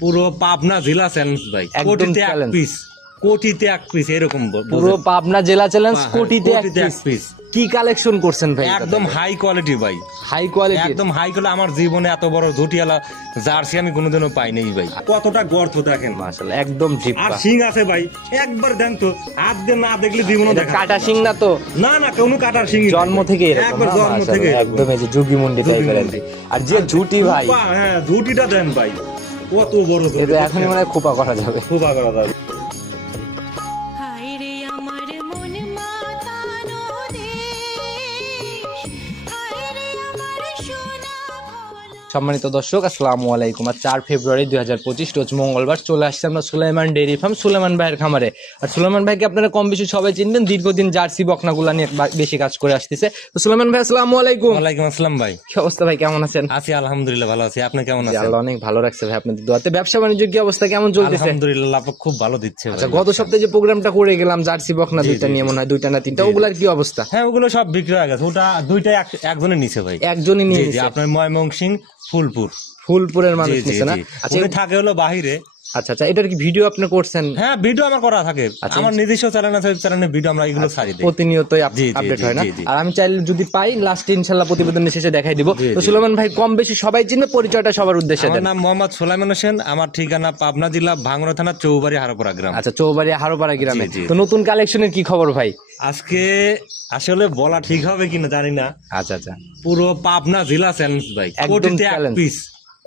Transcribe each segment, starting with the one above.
পুরো পাবনা জেলা চ্যালেঞ্জ ভাই, কোটিতে এক পিস, কোটিতে এক পিস এরকম। পুরো পাবনা জেলা চ্যালেঞ্জ কোটিতে এক পিস। কি কালেকশন করছেন ভাই? একদম হাই কোয়ালিটি ভাই, হাই কোয়ালিটি, একদম হাই কোয়ালিটি। আমার জীবনে এত বড় ঝুটিয়ালা জার্সি আমি কোনোদিনও পাই নাই ভাই। কতটা গর্ত দেখেন মাশাআল্লাহ, একদম জিপ। আর শিং আছে ভাই, একবার দেন তো, হাত দিয়ে না দেখলে জীবনে দেখা। কাটা শিং না তো? না না, কোনো কাটার শিং জন্ম থেকে এরকম, একবার জন্ম থেকে একদম এই যে যুগি মুন্ডি টাইপের। আর যে ঝুটি ভাই, হ্যাঁ ঝুটিটা দেন ভাই, কত বড় ঝুটি। এটা এখনই মানে খোপা করা যাবে, খোপা করা যাবে। সম্মানিত দর্শক, আসসালামু আলাইকুম। আর 4 ফেব্রুয়ারি 2025 রোজ মঙ্গলবার চলে আসছে আমরা সুলাইমান ডেইরি ফার্ম, সুলাইমান ভাইয়ের খামারে। আর সুলাইমান ভাইকে আপনারা কম বেশি সবাই চিনবেন, দীর্ঘদিন জার্সি বকনাগুলা নিয়ে বেশি কাজ করে আসতেছে। তো সুলাইমান ভাই, আসসালামু আলাইকুম। ওয়ালাইকুম আসসালাম ভাই। কি অবস্থা ভাই, কেমন আছেন? আছি আলহামদুলিল্লাহ, ভালো আছি। আপনি কেমন আছেন? আল্লাহ অনেক ভালো রাখছে ভাই আপনাদের দোয়াতে। ব্যবসা বাণিজ্য কি অবস্থা, কেমন চলতেছে? আলহামদুলিল্লাহ, খুব ভালো দিচ্ছে। আচ্ছা, গত সপ্তাহে যে প্রোগ্রামটা করে গেলাম জার্সি বকনা দুইটা নিয়ে, মনে হয় দুইটা না তিনটা, ওগুলার কি অবস্থা? হ্যাঁ, ওগুলো সব বিক্রি হয়ে গেছে। ওটা দুইটাই একজনের নিচে ভাই, একজনই নিয়ে নিছে। আপনার ময়মনসিংহ ফুলপুরের মানুষ নিছে না? আচ্ছা, উনি থাকে হলো বাহিরে। আচ্ছা আচ্ছা, এটার কি ভিডিও আপনি করছেন? হ্যাঁ, ভিডিও আমার করা থাকে। আমার নিজস্ব চ্যানেল আছে, চ্যানেলে ভিডিও আমরা এগুলো ছাড়ি দেই, প্রতিনিয়তই আপডেট হয় না? আর আমি চাইলে যদি পাই লাস্টে ইনশাআল্লাহ প্রতিবেদনের শেষে দেখাই দিব। তো সুলাইমান ভাই কম বেশি সবাই চিনবে, পরিচয়টা সবার উদ্দেশ্যে দেন। আমার নাম মোহাম্মদ সুলাইমান হোসেন, আমার ঠিকানা পাবনা জেলা ভাঙ্গুড়া থানা চৌবাড়ি হারোপাড়া গ্রাম। আচ্ছা, চৌবাড়ি হারোপাড়া গ্রামে। তো নতুন কালেকশনের কি খবর ভাই? আজকে আসলে বলা ঠিক হবে কিনা জানি না। আচ্ছা আচ্ছা, পুরো পাবনা জেলা চ্যালেঞ্জ ভাই, কোটিতে এক পিস,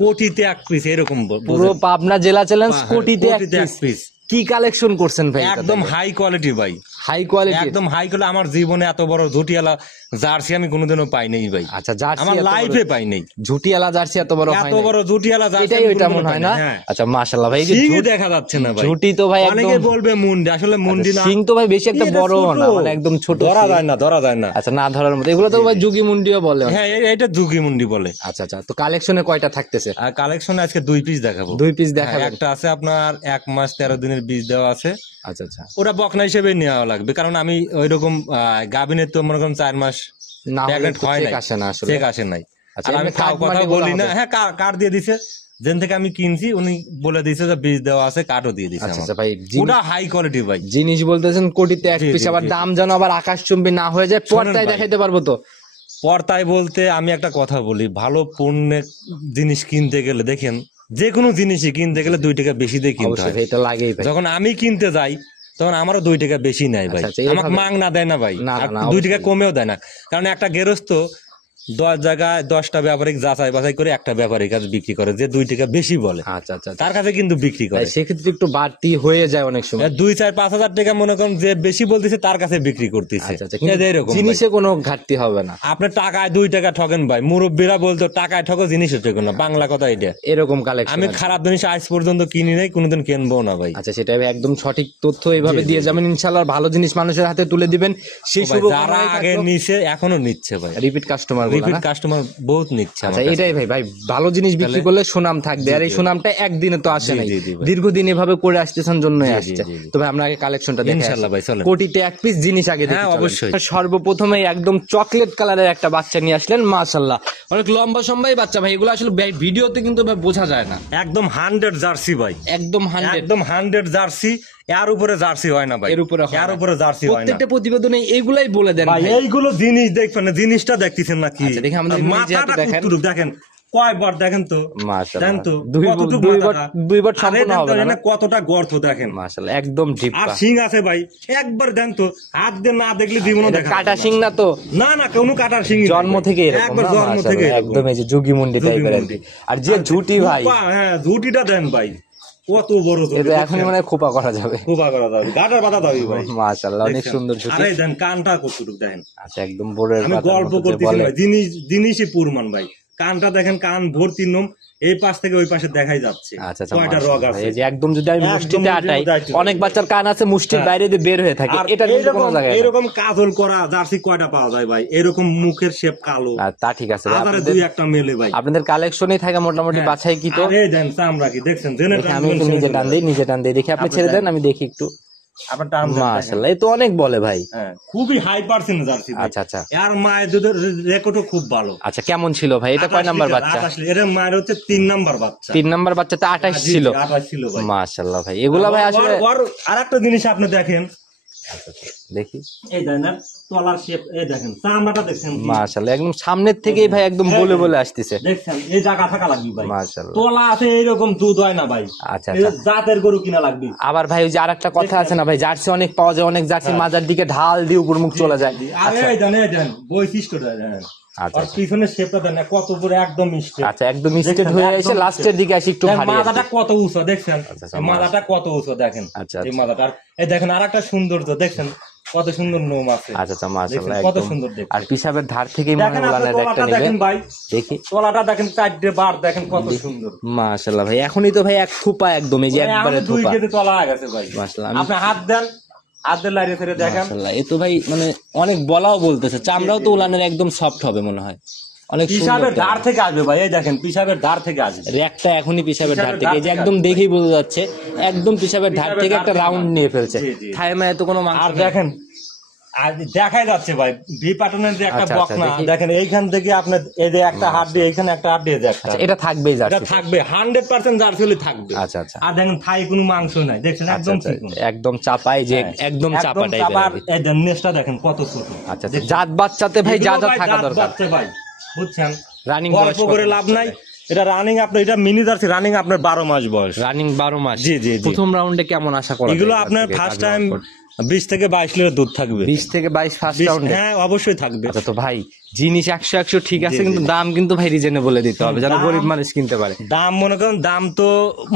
কোটিতে এক পিস এরকম। পুরো পাবনা জেলা চ্যালেঞ্জ কোটিতে এক পিস। কি কালেকশন করছেন ভাই? একদম হাই কোয়ালিটি ভাই, হাই কোয়ালিটি, একদম হাই কোয়ালিটি। আমার জীবনে এত বড় ঝুটিয়ালা জার্সি আমি কোনোদিনও পাই নাই ভাই। আচ্ছা, জার্সি আমার লাইফে পাই নাই। ঝুটিয়ালা জার্সি এত বড় হয় না, এত বড় ঝুটিয়ালা জার্সি এটাই ওইটা মনে হয় না? আচ্ছা, মাশাআল্লাহ ভাই, সিং দেখা যাচ্ছে না ভাই। ঝুটি তো ভাই অনেকে বলবে মুন্ডি, আসলে মুন্ডি না। সিং তো ভাই বেশি একটা বড় না, মানে একদম ছোট, ধরা যায় না, ধরা যায় না। আচ্ছা, না ধরার মতো। এগুলো তো ভাই যুগি মুন্ডিও বলে। হ্যাঁ, এটা যুগি মুন্ডি বলে। আচ্ছা আচ্ছা, তো কালেকশনে কয়টা থাকতেছে? আর কালেকশনে আজকে 2 পিস দেখাবো। 2 পিস দেখাবো। একটা আছে আপনার 1 মাস 13 দিনের বীজ দেওয়া আছে। আচ্ছা আচ্ছা, ওটা বকনা হিসেবে নেওয়া লাগবে, কারণ আমি ওইরকম গাভিনের তো মনে করেন 4 মাস না প্রেগন্যান্ট হয় নাই, আসে না, আসলে চেক আসে নাই। আচ্ছা, আর আমি কথা বলি না। হ্যাঁ, কার্ড দিয়ে দিছে, যেন থেকে আমি কিনছি উনি বলে দিয়েছে যে বীজ দেওয়া আছে, কার্ডও দিয়ে দিছে। আচ্ছা ভাই, ওটা হাই কোয়ালিটি ভাই জিনিস বলতেছেন কোটিতে এক পিস, আবার দাম যেন আবার আকাশচুম্বী না হয়ে যায়। পর্দায় দেখাইতে পারবো তো? পর্দায় বলতে আমি একটা কথা বলি, ভালো পণ্যের জিনিস কিনতে গেলে দেখেন, যে কোনো জিনিসই কিনতে গেলে 2 টাকা বেশি দিয়ে কিনতে হয়। এটা লাগেই ভাই। যখন আমি কিনতে যাই তখন আমারও 2 টাকা বেশি নেয় ভাই। আমাকে মাং না দেয় না ভাই, 2 টাকা কমেও দেয় না। কারণ একটা গেরস্ত 10 জায়গায় 10টা ব্যাপারিক যাচাই বাছাই করে একটা ব্যাপারীর কাছে বিক্রি করে, যে 2 টাকা বেশি বলে। আচ্ছা আচ্ছা, তার কাছে কিন্তু বিক্রি করে, সেক্ষেত্রে একটু বাড়তি হয়ে যায় অনেক সময়। 2, 4, 5 হাজার টাকা মনে করেন যে বেশি বলতেছে তার কাছে বিক্রি করতেছে। এরকম জিনিসে কোনো ঘাটতি হবে না। আপনার টাকায় 2 টাকা ঠকেন ভাই। মুরব্বীরা বলতো টাকায় ঠকো, জিনিস ঠকো না, বাংলা কথা এটা। এরকম কালেকশন আমি খারাপ জিনিস আজ পর্যন্ত কিনি নাই, কোনোদিন কিনবো না ভাই। আচ্ছা, সেটাই একদম সঠিক তথ্য এইভাবে দিয়ে যাবেন ইনশাআল্লাহ, ভালো জিনিস মানুষের হাতে তুলে দিবেন। সেই যারা আগে নিছে এখনো নিচ্ছে ভাই, রিপিট কাস্টমার বহুত নিচ্ছে। আচ্ছা, এটাই ভাই, ভালো জিনিস বিক্রি করলে সুনাম থাকবে। আর এই সুনামটা একদিনে তো আসে নাই, দীর্ঘদিন এভাবে করে আসতেছেন জন্যই আসছে। তো ভাই, আমরা আগে কালেকশনটা দেখি ইনশাআল্লাহ ভাই। চলেন, কোটিতে এক পিস জিনিস আগে দেখি। হ্যাঁ, অবশ্যই। সর্বপ্রথমে একদম চকলেট কালারের একটা বাচ্চা নিয়ে আসলেন, মাশাআল্লাহ, অনেক লম্বা সম্বাই বাচ্চা ভাই। এগুলো আসলে ভিডিওতে কিন্তু ভাই বোঝা যায় না। একদম 100 জার্সি ভাই, একদম 100 জার্সি। এর উপরে জার্সি হয় না ভাই, এর উপরে জার্সি হয় না। প্রত্যেকটা প্রতিবেদনে এইগুলাই বলে দেন ভাই। এইগুলো জিনিস দেখবেন না, জিনিসটা দেখতেছেন নাকি? আচ্ছা, দেখি আমাদের মাথাটা কতটুকু দেখেন, কয়বার দেখেন তো, মাশাআল্লাহ, দেখেন তো দুইবার সম্পূর্ণ হবে না, কতটা গর্ত দেখেন। মাশাআল্লাহ, একদম ডিপ। আর শিং আছে ভাই, একবার দেন তো, হাত দিয়ে না দেখলে জীবনে দেখা। কাটা শিং না তো? না না, কোনো কাটার শিং জন্ম থেকে এরকম, একবার জন্ম থেকে একদম এই যে যুগি মুন্ডি টাইপের। আর যে ঝুটি ভাই, হ্যাঁ ঝুটিটা দেন ভাই, কত বড় ঝুটি। এটা এখনই মানে খোপা করা যাবে, খোপা করা যাবে, গাটার পাতা দাবি ভাই। মাশাআল্লাহ, অনেক সুন্দর ঝুটি। আরে দেন কানটা কতটুকু দেখেন। আচ্ছা, একদম বড়ের আমি গল্প করতেছি ভাই, জিনিসই পুরমান ভাই। কানটা দেখেন, কান ভর্তি নোম, এই পাশ থেকে ওই পাশে দেখাই যাচ্ছে। আচ্ছা, কয়টা রগ আছে। এই যে একদম যদি আমি মুষ্টিতে আটাই, অনেক বাচ্চার কান আছে মুষ্টির বাইরে দিয়ে বের হয়ে থাকে। এটা কিন্তু কোনো জায়গায় এরকম কাজল করা জার্সি কয়টা পাওয়া যায় ভাই? এরকম মুখের শেপ কালো, তা ঠিক আছে, হাজারে 2-1টা মেলে ভাই। আপনাদের কালেকশনই থাকে মোটামুটি বাছাই কি তো। এই দেন চামড়া কি দেখছেন? আমি নিজে টান দিই, দেখি আপনি ছেড়ে দেন, আমি দেখি একটু। আপনার টার্ম মাশাআল্লাহ, এই তো অনেক বলে ভাই। হ্যাঁ, খুবই হাই পার্সেন্ট জার্সি। আচ্ছা আচ্ছা, আর মায়ের দুধের রেকর্ডও খুব ভালো। আচ্ছা, কেমন ছিল ভাই? এটা কয় নাম্বার বাচ্চা? 28 এর মায়ের হচ্ছে 3 নাম্বার বাচ্চা। 3 নাম্বার বাচ্চাতে 28 ছিল। 28 ছিল ভাই। মাশাআল্লাহ ভাই, এগুলা ভাই আসলে আরেকটা জিনিস আপনি দেখেন, দেখি এই দেখেন তলার শেপ, এই দেখেন চামড়াটা দেখেন মাশাআল্লাহ, একদম সামনের থেকেই ভাই একদম বলে বলে আসতেছে। দেখছেন এই জায়গা থাকা লাগবে ভাই। মাশাআল্লাহ, তলা আছে এইরকম দুধ হয় না ভাই। আচ্ছা আচ্ছা, জাতের গরু কিনা লাগবে। আবার ভাই ওই যে আরেকটা কথা আছে না ভাই, জার্সি অনেক পাওয়া যায়, অনেক জার্সি মাজার দিকে ঢাল দিয়ে উপর মুখ চলে যায়। আরে এই দেন বৈশিষ্ট্যটা দেন, আচ্ছা আর পিছনের শেপটা দেন কত উপরে একদম স্ট্রেট। আচ্ছা, একদম স্ট্রেট হয়ে এসে লাস্টের দিকে আসি একটু ভারী। মাথাটা কত উঁচু দেখছেন, মাথাটা কত উঁচু দেখেন। আচ্ছা, এই মাথাটা এই দেখেন, আরেকটা সৌন্দর্য দেখছেন, কত সুন্দর নোম আছে। আচ্ছা আচ্ছা, মাশাআল্লাহ, কত একদম সুন্দর দেখতে। আর পিছাবের ধার থেকেই মনে দেখেন হয় আপনি একটা তলাটা দেখেন নেবে। ভাই, দেখি তলাটা দেখেন, চারটে বার দেখেন কত সুন্দর। মাশাআল্লাহ ভাই, এখনই তো ভাই এক থোপা একদম, এই যে একবারে 2 থোপা। কেজি তলা হয়ে গেছে ভাই। মাশাআল্লাহ, আপনি হাত দেন, হাত দিয়ে লাইরে ফেরে দেখেন। মাশাআল্লাহ, এ তো ভাই মানে অনেক বলাও বলতেছে, চামড়াও তো উলানের একদম সফট হবে মনে হয়, অনেক সুন্দর। পিসাবের ধার থেকে আসবে ভাই, এই দেখেন পিসাবের ধার থেকে আসবে। র্যাকটা এখনই পিসাবের ধার থেকে, এই যে একদম দেখেই বোঝা যাচ্ছে একদম পিসাবের ধার থেকে একটা রাউন্ড নিয়ে ফেলছে। থাই মায়ে তো কোনো মাংস আর দেখেন, আর দেখাই যাচ্ছে ভাই ভি প্যাটার্নের যে একটা আচ্ছা, বকনা দেখি। দেখেন, এইখান থেকে আপনার এই যে একটা হাত দিয়ে এইখানে একটা হাত দিয়ে একটা, এটা থাকবেই এটা জার্সি। থাকবে 100% জার্সি হলে থাকবে। আচ্ছা আচ্ছা, আর দেখেন থাই কোনো মাংস নাই, দেখছেন আচ্ছা একদম আচ্ছা, চিকন, একদম চাপাই যে একদম চাপা টাইপের। এই দেন নেসটা দেখেন কত ছোট। আচ্ছা আচ্ছা, জাত বাচ্চাতে ভাই যা যা এগুলো ভাই থাকা জাত দরকার। বাচ্চা ভাই, বুঝছেন, রানিং গল্প করে লাভ নাই। এটা রানিং আপনার, এটা মিনি জার্সি রানিং আপনার 12 মাস বয়স। রানিং 12 মাস। জি জি জি। প্রথম রাউন্ডে কেমন আশা করা যায়? এগুলো আপনার ফার্স্ট টাইম 20 থেকে 22 লিটার দুধ থাকবে। 20 থেকে 22 ফার্স্ট রাউন্ডে? হ্যাঁ অবশ্যই থাকবে। আচ্ছা, তো ভাই জিনিস 100 ঠিক আছে, কিন্তু দাম কিন্তু ভাই রিজনেবল দিতে হবে, যেন গরিব মানুষ কিনতে পারে। দাম মনে করেন, দাম তো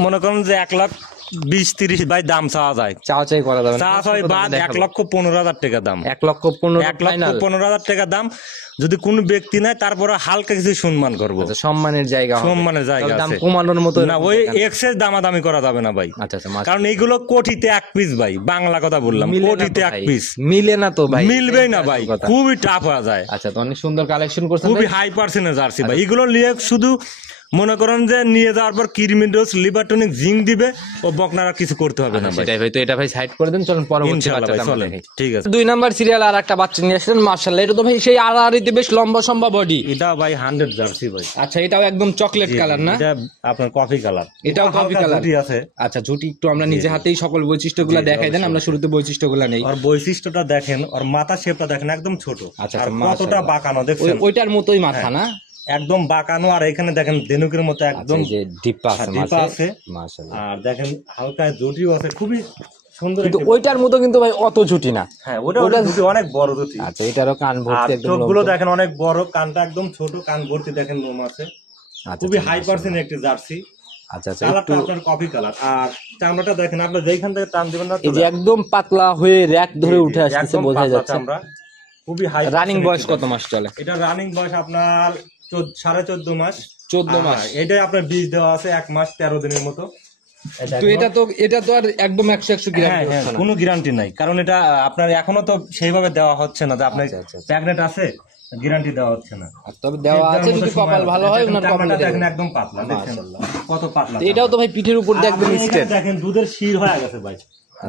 মনে করেন যে 1,20,30 ভাই দাম চাওয়া যায়, চাই করা যাবে না, চাওয়া হয় বাদ 1,15,000 টাকা দাম। 1,15,000 টাকা দাম। যদি কোনো ব্যক্তি নাই, তারপরে হালকা কিছু সম্মান করবো। আচ্ছা, সম্মানের জায়গা হবে। সম্মানের জায়গা দাম আছে। কমানোর মতো না, ওই এক্সেস দামাদামি করা যাবে না ভাই। আচ্ছা আচ্ছা, কারণ এইগুলো কোটিতে 1 পিস ভাই, বাংলা কথা বললাম, কোটিতে 1 পিস মিলে না তো ভাই, মিলবেই না ভাই, খুবই টাফ হয়ে যায়। আচ্ছা, তো অনেক সুন্দর কালেকশন করছেন, খুবই হাই পার্সেন্টেজ জার্সি ভাই। এগুলো নিয়ে শুধু মনে করেন যে নিয়ে যাওয়ার পর কিরমিডোজ, লিভারটনিক, জিঙ্ক দিবে, ও বকনারা কিছু করতে হবে না ভাই। সেটাই ভাই। তো এটা ভাই সাইড করে দেন, চলুন পরবর্তী ইনশাআল্লাহ ভাই, বাচ্চাটা আমরা চলেন। দেখি। ঠিক আছে। 2 নাম্বার সিরিয়াল আর একটা বাচ্চা নিয়ে আসলেন, মাশাআল্লাহ, এটা তো ভাই সেই আড়াআড়িতে বেশ লম্বা সম্ভব বডি। এটা ভাই 100 জার্সি ভাই। আচ্ছা, এটাও একদম চকলেট কালার না? এটা আপনার কফি কালার। এটাও কফি কালার আছে। আচ্ছা, ঝুটি একটু আমরা নিজে হাতেই সকল বৈশিষ্ট্যগুলো দেখাই দেন, আমরা শুরুতে বৈশিষ্ট্যগুলো নেই। আর বৈশিষ্ট্যটা দেখেন, আর মাথা শেপটা দেখেন একদম ছোট। আচ্ছা, আর কতটা বাঁকানো দেখছেন, ওইটার মতোই মাথা না? একদম বাঁকানো। আর এখানে দেখেন ধেনুকের মতো একদম যে ডিপা আছে, ডিপা আছে। মাশাআল্লাহ। আর দেখেন হালকা জুটিও আছে, খুবই সুন্দর। কিন্তু ওইটার মতো কিন্তু ভাই অত ঝুটি না। হ্যাঁ, ওটা জুটি অনেক বড় জুটি। আচ্ছা, এটারও কান ভর্তি আর একদম। চোখগুলো দেখেন অনেক বড়, কানটা একদম ছোট, কান ভর্তি দেখেন লোম আছে। খুবই হাই পার্সেন্ট একটি জার্সি। আচ্ছা আচ্ছা, কালারটা আপনার কফি কালার। আর চামড়াটা দেখেন, আপনি যেখান থেকে টান দিবেন না, এই যে একদম পাতলা হয়ে র‍্যাক ধরে উঠে আসছে, বোঝা যাচ্ছে। আমরা খুবই হাই। রানিং বয়স কত মাস চলে? এটা রানিং বয়স আপনার 14.5 মাস। 14 মাস। এটাই আপনার বীজ দেওয়া আছে 1 মাস 13 দিনের মতো। তো এটা তো আর একদম 100 গ্যারান্টি হচ্ছে না? কোনো গ্যারান্টি নাই, কারণ এটা আপনার এখনো তো সেইভাবে দেওয়া হচ্ছে না যে আপনার প্রেগন্যান্ট আছে, গ্যারান্টি দেওয়া হচ্ছে না। তবে দেওয়া আছে, যদি কপাল ভালো হয় ওনার কপালটা দেখেন একদম পাতলা, দেখেন কত পাতলা। এটাও তো ভাই পিঠের উপর দিয়ে একদম স্ট্রেট। দেখেন দুধের শির হয়ে গেছে ভাই,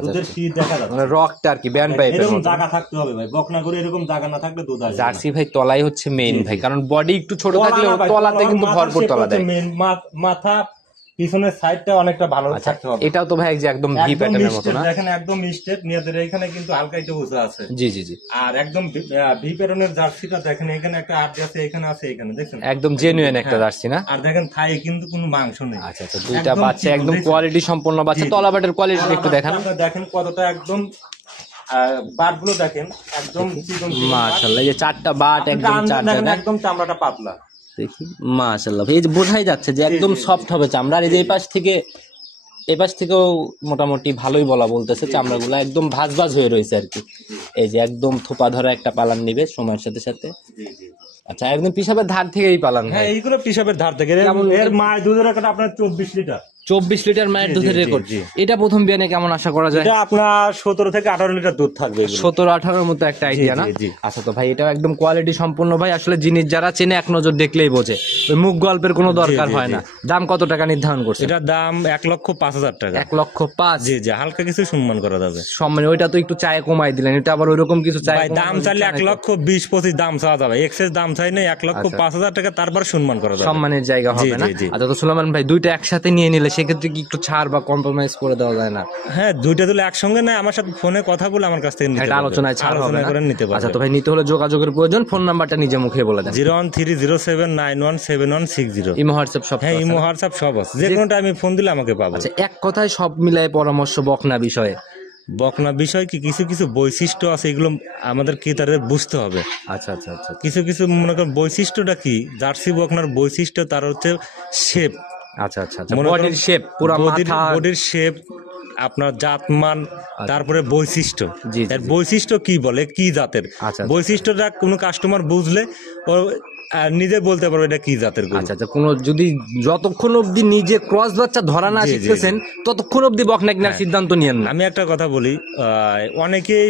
দুধের শির দেখা যাচ্ছে, মানে রকটা আর কি ব্যান্ড পাইপের এরকম মতো। জায়গা থাকতে হবে ভাই, বকনা করে এরকম জায়গা না থাকলে দুধ আসবে না। জার্সি ভাই তলাই হচ্ছে মেইন ভাই, কারণ বডি একটু ছোট থাকলে তলাতে কিন্তু ভরপুর তলা দেয়। মাথা পিছনের সাইডটা অনেকটা ভালো থাকতে হবে। এটাও তো ভাই যে একদম ভি প্যাটার্নের মতো না? দেখেন একদম স্ট্রেট, নিয়াদের এখানে কিন্তু হালকা একটু উঁচু আছে। জি জি জি। আর একদম ভি প্যাটার্নের জার্সিটা দেখেন, এখানে একটা আর্টি আছে, এখানে আছে, এখানে দেখেন একদম জেনুইন একটা জার্সি না? আর দেখেন থাই কিন্তু কোনো মাংস নেই। আচ্ছা আচ্ছা, দুইটা বাচ্চা একদম কোয়ালিটি সম্পন্ন বাচ্চা। তলাবাটের কোয়ালিটি একটু দেখান। দেখেন কতটা একদম, বাটগুলো দেখেন একদম চিকন। মাশাআল্লাহ, এই যে 4টা বাট একদম চারটা, একদম চামড়াটা পাতলা। দেখি মাশাআল্লাহ, এই যে বোঝাই যাচ্ছে যে একদম সফট হবে চামড়া। এই যে এই পাশ থেকেও মোটামুটি ভালোই বলা বলতেছে, চামড়াগুলো একদম ভাজ ভাজ হয়ে রয়েছে আর কি। এই যে একদম থোপা ধরা একটা পালান নিবে সময়ের সাথে সাথে। আচ্ছা, একদম পিসাবের ধার থেকেই পালান? হ্যাঁ, এইগুলো পিসাবের ধার থেকে। এর মায়ের দুধের একটা আপনার 24 লিটার। 24 লিটার মায়ের দুধের রেকর্ড। এটা প্রথম বিয়ানে কেমন আশা করা যায়? এটা আপনার 17 থেকে 18 লিটার দুধ থাকবে। 17-18 মতো একটা আইডিয়া না? আচ্ছা, তো ভাই এটা একদম কোয়ালিটি সম্পূর্ণ ভাই, আসলে জিনিস যারা চেনে এক নজর দেখলেই বোঝে, ওই মুখ গল্পের কোনো দরকার হয় না। দাম কত টাকা নির্ধারণ করছে? এটার দাম 1,05,000 টাকা। 1,05,000? জি জি, হালকা কিছু সম্মান করা যাবে। সম্মান ওইটা তো একটু চায় কমাই দিলেন, এটা আবার ওইরকম কিছু চাই দাম চাইলে 1,20,25 দাম চাওয়া যাবে, এক্সেস দাম চাই না 1,05,000 টাকা, তারপর সম্মান করা যাবে, সম্মানের জায়গা হবে না। আচ্ছা, তো সুলাইমান ভাই দুইটা একসাথে নিয়ে নিলে সেক্ষেত্রে কি একটু ছাড় বা কম্প্রোমাইজ করে দেওয়া যায় না? হ্যাঁ, দুইটা দিলে একসঙ্গে না, আমার সাথে ফোনে কথা বলে আমার কাছ থেকে নিতে পারবে, আলোচনায় ছাড় হবে না? করে নিতে পারবে। আচ্ছা, তো ভাই নিতে হলে যোগাযোগের প্রয়োজন, ফোন নাম্বারটা নিজে মুখে বলে দেন। 01307917160। ইমো হোয়াটসঅ্যাপ সব? হ্যাঁ, ইমো হোয়াটসঅ্যাপ সব আছে, যে কোনো টাইমে ফোন দিলে আমাকে পাবো। আচ্ছা, এক কথায় সব মিলায় পরামর্শ বকনা বিষয়ে। বকনা বিষয় কি কিছু কিছু বৈশিষ্ট্য আছে, এগুলো আমাদের ক্রেতাদের বুঝতে হবে। আচ্ছা আচ্ছা আচ্ছা, কিছু কিছু মনে করেন বৈশিষ্ট্যটা কি, জার্সি বকনার বৈশিষ্ট্য তার হচ্ছে শেপ। আচ্ছা আচ্ছা, বডির শেপ, পুরো মাথা, বডির শেপ, আপনার জাতমান, তারপরে বৈশিষ্ট্য। এর বৈশিষ্ট্য কি বলে, কি জাতের বৈশিষ্ট্যটা কোনো কাস্টমার বুঝলে ও নিজে বলতে পারবে এটা কি জাতের গরু। আচ্ছা আচ্ছা, কোনো যদি যতক্ষণ অবধি নিজে ক্রস বাচ্চা ধরা না শিখতেছেন ততক্ষণ অবধি বকনা কেনার সিদ্ধান্ত নিয়েন না। আমি একটা কথা বলি, অনেকেই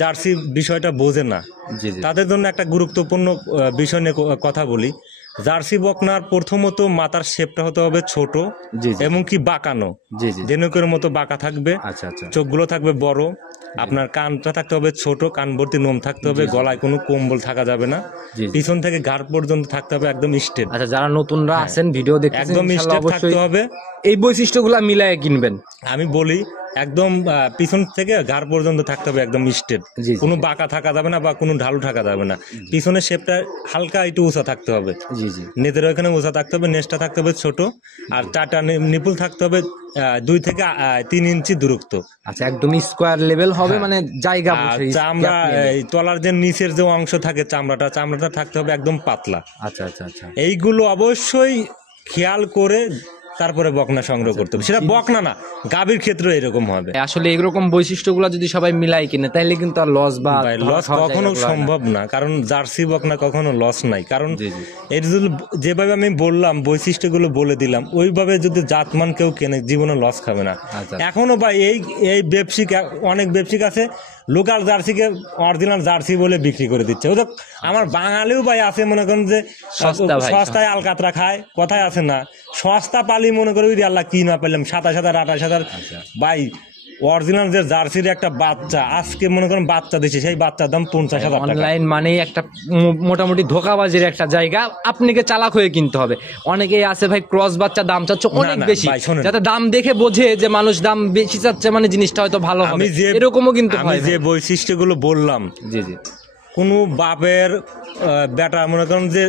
জার্সি বিষয়টা বোঝে না, তাদের জন্য একটা গুরুত্বপূর্ণ বিষয় নিয়ে কথা বলি। জার্সি বকনার প্রথমত মাথার শেপটা হতে হবে ছোট এবং কি বাঁকানো, জেনুকের মতো বাঁকা থাকবে। আচ্ছা আচ্ছা, চোখগুলো থাকবে বড়, আপনার কানটা থাকতে হবে ছোট, কান ভর্তি নোম থাকতে হবে, গলায় কোনো কম্বল থাকা যাবে না, পিছন থেকে ঘাড় পর্যন্ত থাকতে হবে একদম স্ট্রেট। আচ্ছা, যারা নতুনরা আছেন ভিডিও দেখতেছেন একদম স্ট্রেট থাকতে হবে, এই বৈশিষ্ট্যগুলো মিলায়ে কিনবেন। আমি বলি একদম পিছন থেকে ঘাড় পর্যন্ত থাকতে হবে একদম স্ট্রেট, কোনো বাঁকা থাকা যাবে না বা কোনো ঢালু থাকা যাবে না। পিছনের শেপটা হালকা একটু উঁচা থাকতে হবে, নেতের ওখানে উঁচা থাকতে হবে, নেজটা থাকতে হবে ছোট, আর 4টা নিপুল থাকতে হবে 2 থেকে 3 ইঞ্চি দূরত্ব। আচ্ছা, একদম স্কোয়ার লেভেল হবে, মানে জায়গা বুঝে। চামড়া তলার যে নিচের যে অংশ থাকে চামড়াটা থাকতে হবে একদম পাতলা। আচ্ছা আচ্ছা আচ্ছা, এইগুলো অবশ্যই খেয়াল করে তারপরে বকনা সংগ্রহ করতে হবে। সেটা বকনা না, গাভীর ক্ষেত্রে এরকম হবে। আসলে এরকম বৈশিষ্ট্যগুলো যদি সবাই মিলাই কিনে তাহলে কিন্তু আর লস বা লস কখনো সম্ভব না, কারণ জার্সি বকনা কখনো লস নাই। কারণ এর যেভাবে আমি বললাম বৈশিষ্ট্যগুলো বলে দিলাম, ওইভাবে যদি জাতমান কেউ কেনে জীবনে লস খাবে না। এখনো ভাই এই ব্যবসায়িক অনেক ব্যবসায়িক আছে লোকাল জার্সিকে অরিজিনাল জার্সি বলে বিক্রি করে দিচ্ছে। ও তো আমার বাঙালিও ভাই আছে মনে করেন যে সস্তায় আলকাতরা খায়, কথায় আছে না, সস্তা পালি মনে করি আল্লাহ কি না পেলাম 27,000 28,000। ভাই অরিজিনাল যে জার্সির একটা বাচ্চা আজকে মনে করেন বাচ্চা দিচ্ছে, সেই বাচ্চার দাম 50,000 টাকা। অনলাইন মানে একটা মোটামুটি ধোকাবাজির একটা জায়গা, আপনাকে চালাক হয়ে কিনতে হবে। অনেকেই আছে ভাই ক্রস বাচ্চা দাম চাচ্ছে অনেক বেশি, যাতে দাম দেখে বোঝে যে মানুষ দাম বেশি চাচ্ছে মানে জিনিসটা হয়তো ভালো হবে, এরকমও কিন্তু আমি যে বৈশিষ্ট্যগুলো বললাম, কোনো বাপের বেটা মনে করেন যে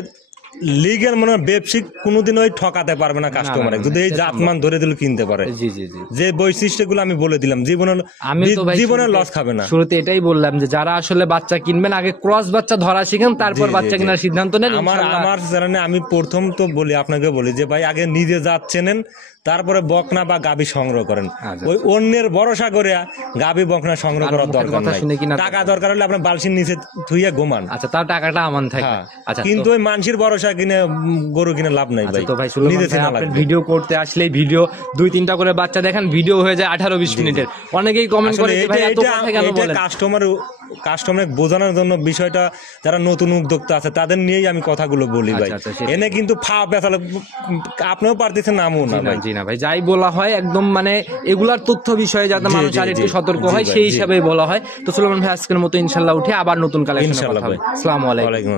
লিগেল মনে হয় ব্যবসায়িক কোনোদিন ওই ঠকাতে পারবে না কাস্টমার, যদি এই জাতমান ধরে দিলে কিনতে পারে। যে বৈশিষ্ট্যগুলো আমি বলে দিলাম জীবনে লস খাবে না। শুরুতে এটাই বললাম যে যারা আসলে বাচ্চা কিনবেন আগে ক্রস বাচ্চা ধরা শিখেন, তারপর বাচ্চা কেনার সিদ্ধান্ত নেন। আমার চ্যানেলে আমি প্রথম তো বলি আপনাকে বলি যে ভাই আগে নিজে জাত চেনেন, তারপরে বকনা বা গাভী সংগ্রহ করেন। ওই অন্যের ভরসা করে গাভী বকনা সংগ্রহ করার দরকার নাই। টাকা দরকার হলে আপনার বালসির নিচে থুইয়া ঘুমান, আচ্ছা তার টাকাটা আমান থাকে। আচ্ছা, কিন্তু ওই মানুষের ভরসা কিনে গরু কিনে লাভ নাই ভাই। তো ভাই ভিডিও করতে আসলে ভিডিও 2-3টা করে বাচ্চা দেখেন, ভিডিও হয়ে যায় 18-20 মিনিটের। অনেকেই কমেন্ট করে ভাই এত কথা কেন বলেন? কাস্টমার বোঝানোর জন্য বিষয়টা, যারা নতুন উদ্যোক্তা আছে তাদের নিয়েই আমি কথাগুলো বলি ভাই। এনে কিন্তু আপনিও পারতেছেন নামও না ভাই। না ভাই, যাই বলা হয় একদম মানে এগুলার তথ্য বিষয়ে যাতে মানুষ আর একটু সতর্ক হয় সেই হিসাবে বলা হয়। তো সুলাইমান ভাই আজকের মতো ইনশাআল্লাহ উঠে আবার নতুন কালেকশন হবে। আসসালামু আলাইকুম।